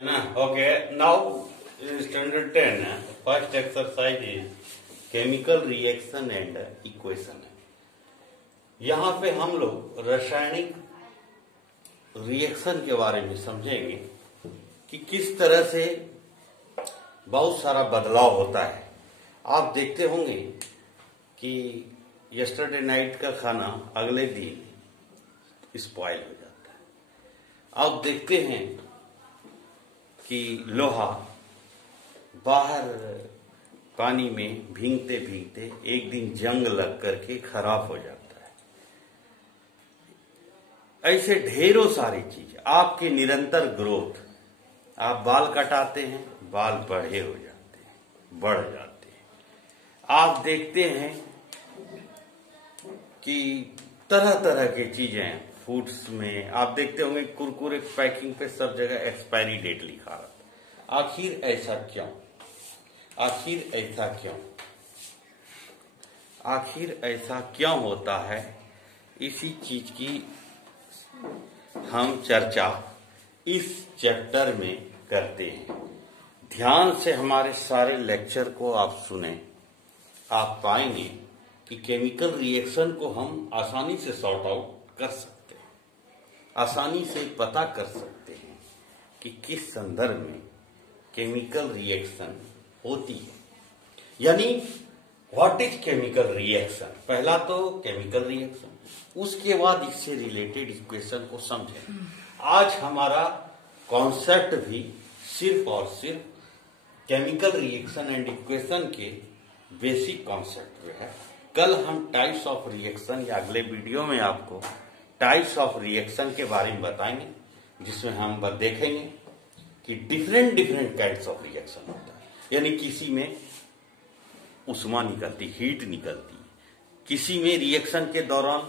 Okay, now standard 10, first exercise is chemical reaction and equation. यहाँ पे हम लोग रासायनिक रिएक्शन के बारे में समझेंगे कि किस तरह से बहुत सारा बदलाव होता है। आप देखते होंगे कि यस्टरडे नाइट का खाना अगले दिन स्पॉइल हो जाता है। आप देखते हैं कि लोहा बाहर पानी में भीगते भीगते एक दिन जंग लग करके खराब हो जाता है। ऐसे ढेरों सारी चीज, आपके निरंतर ग्रोथ, आप बाल कटाते हैं, बाल बड़े हो जाते हैं, बढ़ जाते हैं। आप देखते हैं कि तरह तरह की चीजें फूड्स में आप देखते होंगे, कुरकुरे पैकिंग पे सब जगह एक्सपायरी डेट लिखा रहता है। आखिर ऐसा क्यों? आखिर ऐसा क्यों? आखिर ऐसा क्यों होता है? इसी चीज की हम चर्चा इस चैप्टर में करते हैं। ध्यान से हमारे सारे लेक्चर को आप सुने, आप पाएंगे कि केमिकल रिएक्शन को हम आसानी से सॉर्ट आउट कर सकते हैं, आसानी से पता कर सकते हैं कि किस संदर्भ में केमिकल रिएक्शन होती है। यानी व्हाट इज केमिकल रिएक्शन? पहला तो केमिकल रिएक्शन, उसके बाद इससे रिलेटेड इक्वेशन को समझें। आज हमारा कॉन्सेप्ट भी सिर्फ और सिर्फ केमिकल रिएक्शन एंड इक्वेशन के बेसिक कॉन्सेप्ट पे है। कल हम टाइप्स ऑफ रिएक्शन या अगले वीडियो में आपको टाइप्स ऑफ रिएक्शन के बारे में बताएंगे, जिसमें हम देखेंगे कि डिफरेंट काइंड्स ऑफ रिएक्शन होता है। यानी किसी में उष्मा निकलती, हीट निकलती, किसी में रिएक्शन के दौरान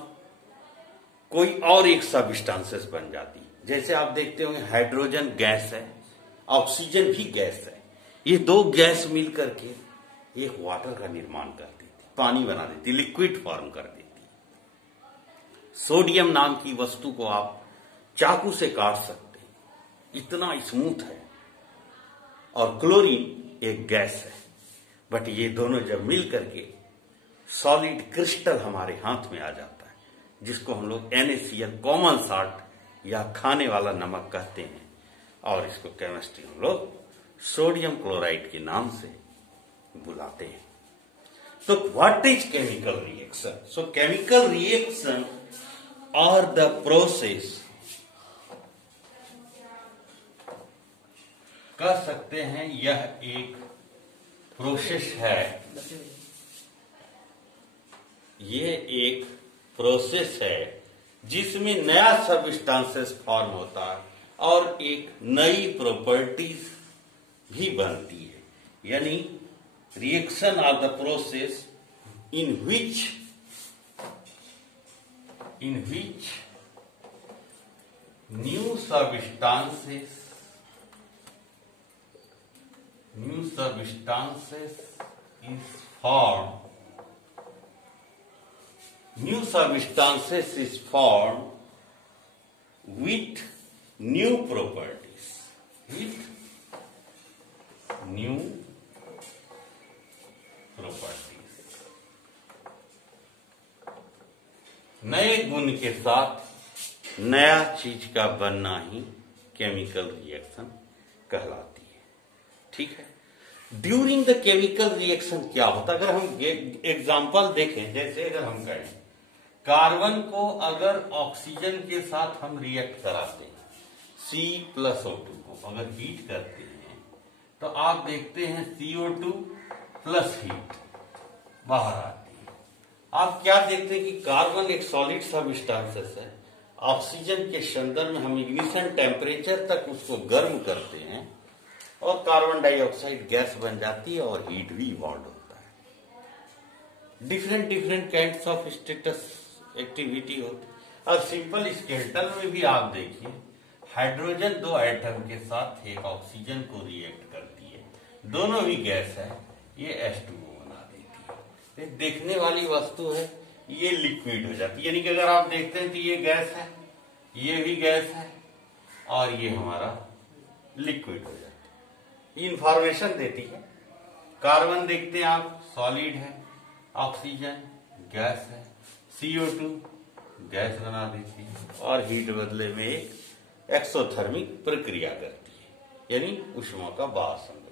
कोई और एक सब्सटेंसेस बन जाती। जैसे आप देखते होंगे हाइड्रोजन गैस है, ऑक्सीजन भी गैस है। ये दो गैस मिल करके एक वाटर का निर्माण कर देती, पानी बना देती, लिक्विड फॉर्म कर देती। सोडियम नाम की वस्तु को आप चाकू से काट सकते हैं, इतना स्मूथ है। और क्लोरीन एक गैस है। बट ये दोनों जब मिल करके सॉलिड क्रिस्टल हमारे हाथ में आ जाता है, जिसको हम लोग NaCl कॉमन साल्ट या खाने वाला नमक कहते हैं, और इसको केमिस्ट्री हम लोग सोडियम क्लोराइड के नाम से बुलाते हैं। तो what is chemical reaction? So chemical reaction are the process, कह सकते हैं यह एक प्रोसेस है, ये एक प्रोसेस है जिसमें नया सब्सटेंसेस फॉर्म होता है और एक नई प्रॉपर्टीज भी बनती है। यानी reaction are the process in which new substances is formed. New substances is formed with new properties. With new properties. नए गुण के साथ नया चीज का बनना ही केमिकल रिएक्शन कहलाती है। ठीक है। ड्यूरिंग द केमिकल रिएक्शन क्या होता है? अगर हम एग्जांपल देखें, जैसे अगर हम कहें कार्बन को अगर ऑक्सीजन के साथ हम रिएक्ट कराते हैं, C+O2 को अगर हीट करते हैं, तो आप देखते हैं CO2 प्लस हीट बाहर आती है। आप क्या देखते हैं कि कार्बन एक सॉलिड सब्सटेंस है, ऑक्सीजन के संदर्भ में हम इग्निशन टेम्परेचर तक उसको गर्म करते हैं और कार्बन डाइऑक्साइड गैस बन जाती है और हीट भी इवॉल्व होता है। Different kinds of status activity होती है। और सिंपल स्केलेटन में भी आप देखिए, हाइड्रोजन दो एटम के साथ एक ऑक्सीजन को रिएक्ट करती है, दोनों भी गैस है, ये H2O बना देती है। देखने वाली वस्तु है, ये लिक्विड हो जाती है। यानी कि अगर आप देखते हैं तो ये गैस है, ये भी गैस है, और ये हमारा लिक्विड हो जाते हैं। इंफॉर्मेशन देती है। कार्बन देखते हैं आप, सॉलिड है, ऑक्सीजन गैस है, CO2 गैस बना देती है और हीट बदले में एक एक्सोथर्मिक प्रक्रिया करती है, यानी ऊष्मा का वाह संरक्षण।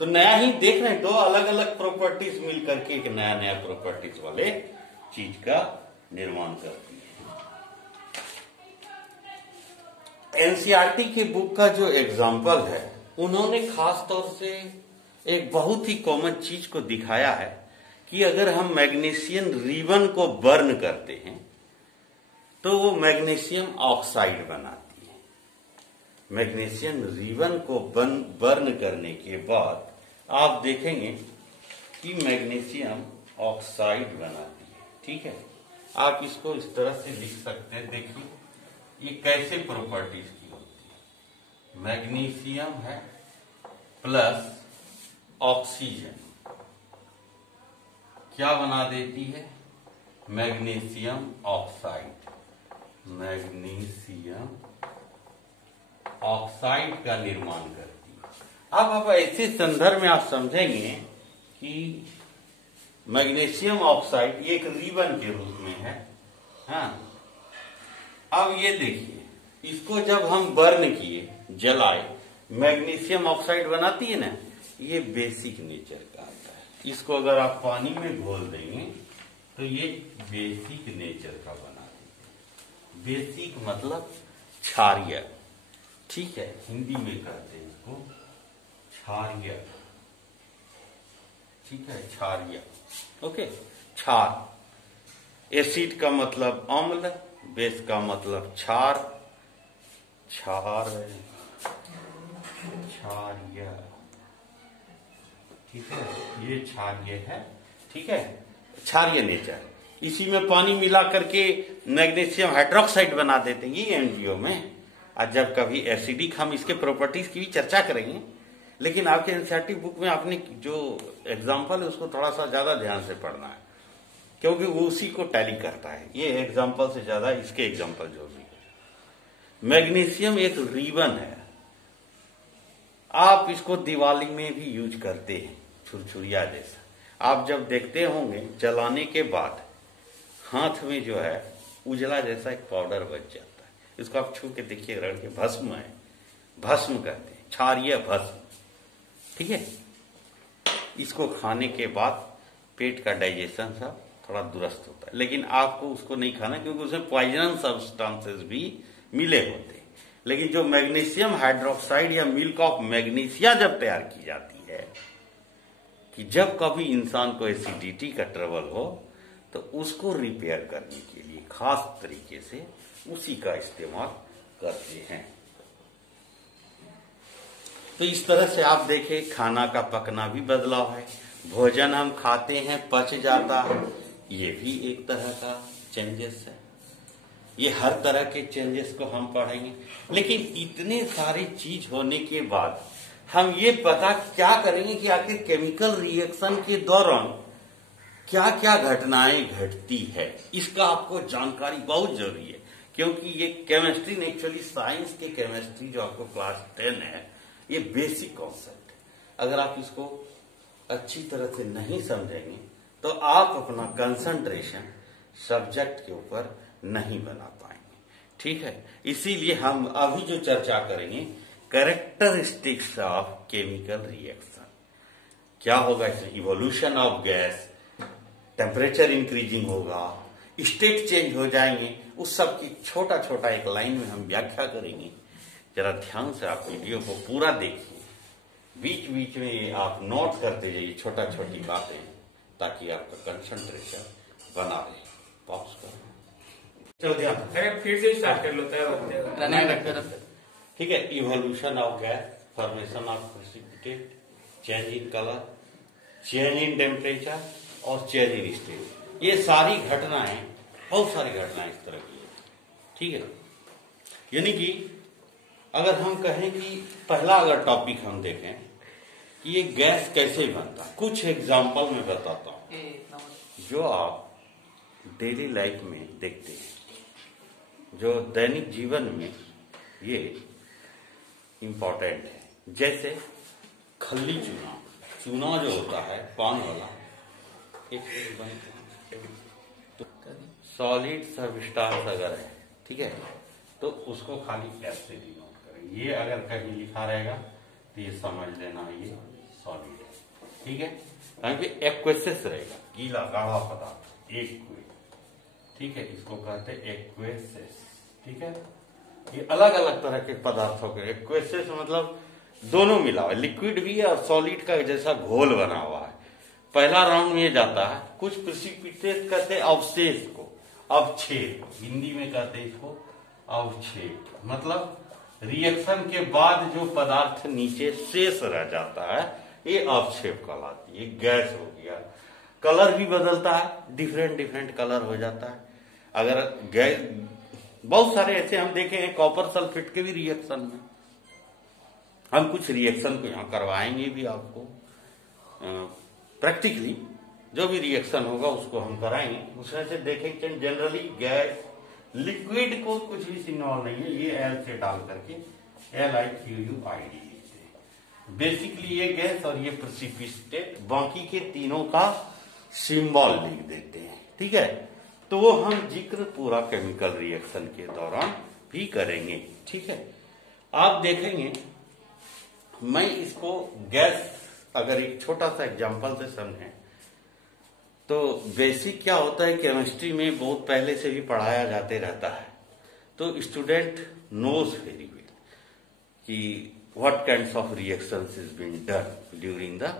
तो नया ही देख रहे हैं, दो अलग अलग प्रॉपर्टीज मिलकर के एक नया नया प्रॉपर्टीज वाले चीज का निर्माण करती है। एनसीईआरटी की बुक का जो एग्जाम्पल है, उन्होंने खास तौर से एक बहुत ही कॉमन चीज को दिखाया है कि अगर हम मैग्नीशियम रिबन को बर्न करते हैं तो वो मैग्नीशियम ऑक्साइड बनाती है। मैग्नीशियम रिबन को बर्न करने के बाद आप देखेंगे कि मैग्नीशियम ऑक्साइड बनाती है। ठीक है, आप इसको इस तरह से लिख सकते हैं। देखिए ये कैसे प्रॉपर्टीज की होती है। मैग्नीशियम है प्लस ऑक्सीजन क्या बना देती है? Magnesium oxide. मैग्नीशियम ऑक्साइड का निर्माण करती है। अब आप ऐसे संदर्भ में आप समझेंगे कि मैग्नीशियम ऑक्साइड एक रिबन के रूप में है। हाँ, अब ये देखिए, इसको जब हम बर्न किए, जलाए, मैग्नीशियम ऑक्साइड बनाती है ना, ये बेसिक नेचर का आता है। इसको अगर आप पानी में घोल देंगे तो ये बेसिक नेचर का बना देते। बेसिक मतलब क्षारीय। ठीक है, हिंदी में कहते हैं इसको क्षारीय। ठीक है, क्षारीय। ओके, क्षार। एसिड का मतलब अम्ल, बेस का मतलब क्षार। क्षारीय। ठीक है, ये क्षारीय है। ठीक है, क्षारीय नेचर। इसी में पानी मिला करके मैग्नीशियम हाइड्रोक्साइड बना देते हैं ये एमजीओ में। आज जब कभी एसिडिक, हम इसके प्रॉपर्टीज की भी चर्चा करेंगे, लेकिन आपके एनसीईआरटी बुक में आपने जो एग्जाम्पल है उसको थोड़ा सा ज्यादा ध्यान से पढ़ना है, क्योंकि वो उसी को टैली करता है। ये एग्जाम्पल से ज्यादा इसके एग्जाम्पल जो भी है। मैग्नीशियम एक रिबन है। आप इसको दिवाली में भी यूज करते हैं, छुरछुरिया जैसा। आप जब देखते होंगे जलाने के बाद हाथ में जो है उजला जैसा एक पाउडर बच जाता है। इसको आप छू के देखिए, रगड़ के, भस्म है, भस्म कहते हैं, क्षारीय भस्म। ठीक है, इसको खाने के बाद पेट का डाइजेशन सब थोड़ा दुरुस्त होता है, लेकिन आपको उसको नहीं खाना क्योंकि उसमें पॉइजनस सब्सटेंसेस भी मिले होते हैं। लेकिन जो मैग्नीशियम हाइड्रोक्साइड या मिल्क ऑफ मैग्नीशिया जब तैयार की जाती है, कि जब कभी इंसान को एसिडिटी का ट्रबल हो तो उसको रिपेयर करने के लिए खास तरीके से उसी का इस्तेमाल करते हैं। तो इस तरह से आप देखें, खाना का पकना भी बदलाव है। भोजन हम खाते हैं, पच जाता है, ये भी एक तरह का चेंजेस है। ये हर तरह के चेंजेस को हम पढ़ेंगे, लेकिन इतने सारी चीज होने के बाद हम ये पता क्या करेंगे कि आखिर केमिकल रिएक्शन के दौरान क्या क्या घटनाएं घटती है, इसका आपको जानकारी बहुत जरूरी है। क्योंकि ये केमिस्ट्री, एक्चुअली साइंस के केमिस्ट्री जो आपको क्लास 10 है, ये बेसिक कॉन्सेप्ट है। अगर आप इसको अच्छी तरह से नहीं समझेंगे तो आप अपना कंसंट्रेशन सब्जेक्ट के ऊपर नहीं बना पाएंगे। ठीक है, इसीलिए हम अभी जो चर्चा करेंगे, कैरेक्टरिस्टिक्स ऑफ केमिकल रिएक्शन। क्या होगा इसमें? Evolution of gas, temperature increasing होगा, स्टेट चेंज हो जाएंगे, उस सब की छोटा छोटा एक लाइन में हम व्याख्या करेंगे। जरा ध्यान से आप वीडियो को पूरा देखिए, बीच बीच में ये आप नोट करते जाइए छोटा छोटी बातें, ताकि आपका कंसंट्रेशन बना रहे। पॉज करो, चलो ध्यान, फिर से स्टार्ट कर लो। ठीक है। Evolution of gas, formation of precipitate, change in colour, change in temperature और चेंज इन स्टेट, ये सारी घटनाएं, बहुत सारी घटनाएं इस तरह की है। ठीक है, यानी कि अगर हम कहें कि पहला अगर टॉपिक हम देखें कि ये गैस कैसे बनता, कुछ एग्जाम्पल में बताता हूं जो आप डेली लाइफ में देखते हैं, जो दैनिक जीवन में ये इंपॉर्टेंट है। जैसे खल्ली चूना, चूना जो होता है पान वाला, तो सॉलिड सब्सटेंस अगर है, ठीक है, तो उसको खाली एफ से डिनोट करें। ये अगर कहीं लिखा रहेगा तो ये समझ लेना ये सॉलिड है, ठीक है। क्योंकि एक्वेसिस रहेगा, गीला गाढ़ा पदार्थ, एक्वे, ठीक है, इसको कहते हैं एक्वेसिस, ठीक है। ये अलग अलग तरह के पदार्थों के एक्वेसिस मतलब दोनों मिला हुआ, लिक्विड भी है और सॉलिड का जैसा घोल बना हुआ है। पहला राउंड में जाता है, कुछ प्रेसिपिटेट कहते हैं अवशेष को, अवक्षेप, हिंदी में कहते हैं इसको अवक्षेप, मतलब रिएक्शन के बाद जो पदार्थ नीचे शेष रह जाता है ये अवक्षेप कहलाती है। गैस हो गया, कलर भी बदलता है, डिफरेंट डिफरेंट कलर हो जाता है। अगर गैस, बहुत सारे ऐसे हम देखे हैं कॉपर सल्फेट के भी रिएक्शन में, हम कुछ रिएक्शन को यहाँ करवाएंगे भी आपको प्रैक्टिकली, जो भी रिएक्शन होगा उसको हम कराएंगे, उसमें से देखेंगे। जनरली गैस लिक्विड को कुछ भी इन्वॉल्व नहीं है, ये एल से डाल करके LiQUID लिखते हैं। बेसिकली ये गैस और ये प्रेसिपिटेट, बाकी के तीनों का सिंबल लिख देते हैं, ठीक है। तो वो हम जिक्र पूरा केमिकल रिएक्शन के दौरान भी करेंगे, ठीक है। आप देखेंगे, मैं इसको गैस अगर एक छोटा सा एग्जांपल से समझें तो बेसिक क्या होता है, केमिस्ट्री में बहुत पहले से भी पढ़ाया जाते रहता है, तो स्टूडेंट नोज वेरी वेल कि what kinds of reactions is being done during the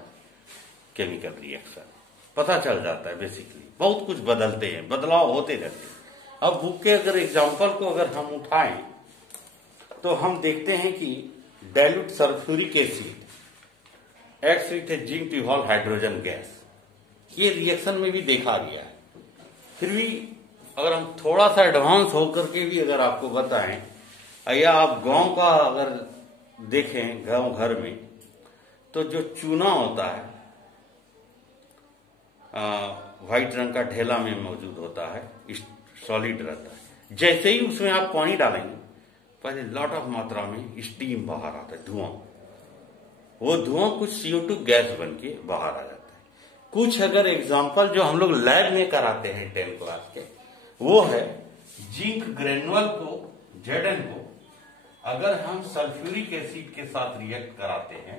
chemical reaction, पता चल जाता है। बेसिकली बहुत कुछ बदलते हैं, बदलाव होते रहते हैं। अब बुक के अगर एग्जाम्पल को अगर हम उठाएं तो हम देखते हैं कि dilute sulphuric acid acts with a zinc to evolve hydrogen gas, ये रिएक्शन में भी देखा गया है। फिर भी अगर हम थोड़ा सा एडवांस होकर के भी अगर आपको बताएं, या आप गांव का अगर देखें, गांव घर में तो जो चूना होता है व्हाइट रंग का ढेला में मौजूद होता है, सॉलिड रहता है। जैसे ही उसमें आप पानी डालेंगे, पहले लॉट ऑफ मात्रा में स्टीम बाहर आता है, धुआं, वो धुआं कुछ CO2 गैस बन के बाहर आ जाता है। कुछ अगर एग्जाम्पल जो हम लोग लैब में कराते हैं 10 क्लास के, वो है जिंक ग्रेनुअल को, Zn को अगर हम सल्फ्यूरिक एसिड के साथ रिएक्ट कराते हैं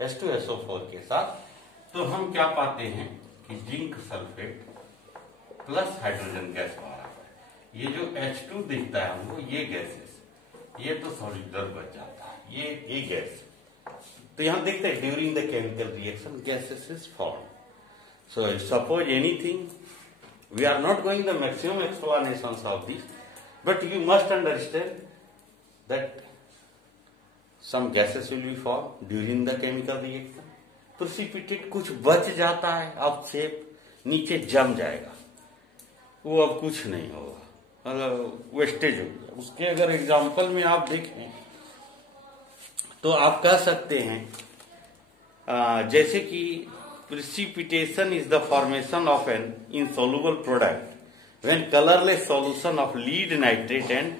H2SO4 के साथ, तो हम क्या पाते हैं कि zinc sulphate plus hydrogen gas बाहर आता है। ये जो H2 दिखता है हमको, ये गैसेस, ये तो सॉलिड बच जाता है, ये गैस। तो यहां देखते हैं during the chemical reaction gases is form. So suppose anything, we are not going the maximum explanations of this, but you must understand that some gases will be formed during the chemical reaction. Precipitate कुछ बच जाता है, अवक्षेप नीचे जम जाएगा, वो अब कुछ नहीं होगा, मतलब वेस्टेज हो गया। उसके अगर एग्जाम्पल में आप देखें तो आप कह सकते हैं जैसे कि precipitation is the formation of an insoluble product when colourless solution of lead nitrate and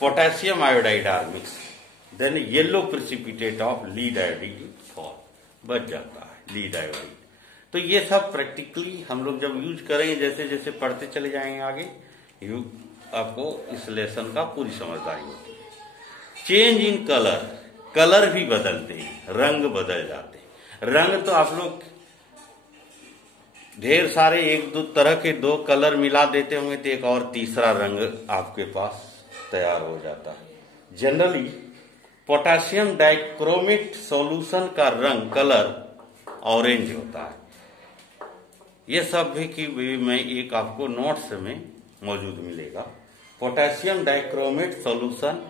potassium iodide are mix, then yellow precipitate of lead iodide form, बच जाता है लीड आयोडाइड। तो ये सब प्रैक्टिकली हम लोग जब यूज करेंगे, जैसे जैसे पढ़ते चले जाएंगे आगे, आपको इस लेसन का पूरी समझदारी होती है। चेंज इन कलर, कलर भी बदलते हैं, रंग बदल जाते हैं। रंग तो आप लोग ढेर सारे एक दो तरह के दो कलर मिला देते होंगे तो एक और तीसरा रंग आपके पास तैयार हो जाता है। जनरली पोटेशियम डाइक्रोमेट सॉल्यूशन का रंग, कलर ऑरेंज होता है। ये सब भी कि मैं एक आपको नोट्स में मौजूद मिलेगा। पोटेशियम डाइक्रोमेट सॉल्यूशन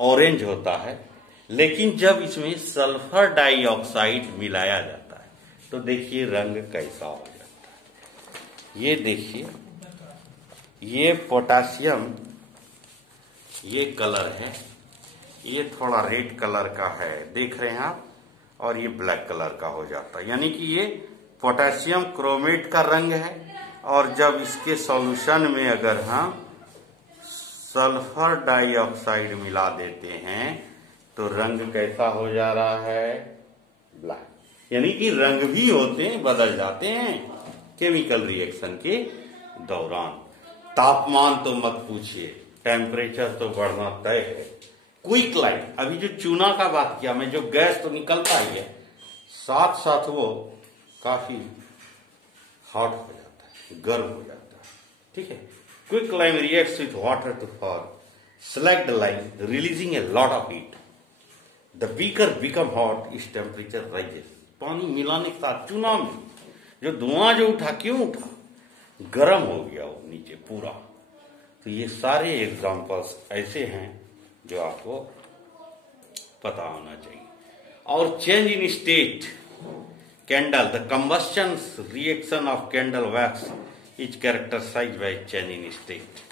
ऑरेंज होता है, लेकिन जब इसमें सल्फर डाइऑक्साइड मिलाया जाता है तो देखिए रंग कैसा हो जाता है। ये देखिए, ये पोटेशियम, ये कलर है, ये थोड़ा रेड कलर का है, देख रहे हैं आप, और ये ब्लैक कलर का हो जाता है, यानी कि ये पोटेशियम क्रोमेट का रंग है। और जब इसके सॉल्यूशन में अगर हम सल्फर डाइऑक्साइड मिला देते हैं तो रंग कैसा हो जा रहा है? ब्लैक। यानी कि रंग भी होते हैं, बदल जाते हैं केमिकल रिएक्शन के दौरान। तापमान तो मत पूछिए, टेम्परेचर तो बढ़ना तय है। क्विक लाइट, अभी जो चूना का बात किया मैं, जो गैस तो निकलता ही है, साथ साथ वो काफी हॉट हो जाता है, गर्म हो जाता है। ठीक है। Quick lime reacts with water to form select the line, releasing a lot of heat. The beaker become hot, its temperature rises. पानी मिलाने के साथ चूना में जो धुआं जो उठा, क्यों उठा? गर्म हो गया वो नीचे पूरा। तो ये सारे एग्जांपल्स ऐसे हैं जो आपको पता होना चाहिए। और change in state, candle, the combustion reaction of candle wax is characterised by change in state.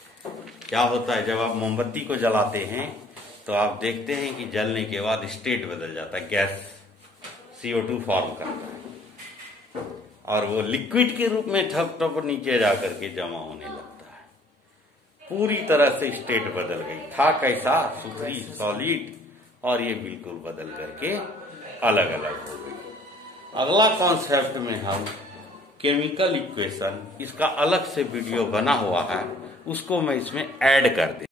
क्या होता है, जब आप मोमबत्ती को जलाते हैं तो आप देखते हैं कि जलने के बाद स्टेट बदल जाता है, गैस CO2 फॉर्म करता है और वो लिक्विड के रूप में ठप ठप नीचे जाकर के जमा होने लगता है। पूरी तरह से स्टेट बदल गई। था कैसा, सुथरी सॉलिड, और ये बिल्कुल बदल करके अलग अलग हो गई। अगला कॉन्सेप्ट में हम केमिकल इक्वेशन, इसका अलग से वीडियो बना हुआ है, उसको मैं इसमें ऐड कर दूं।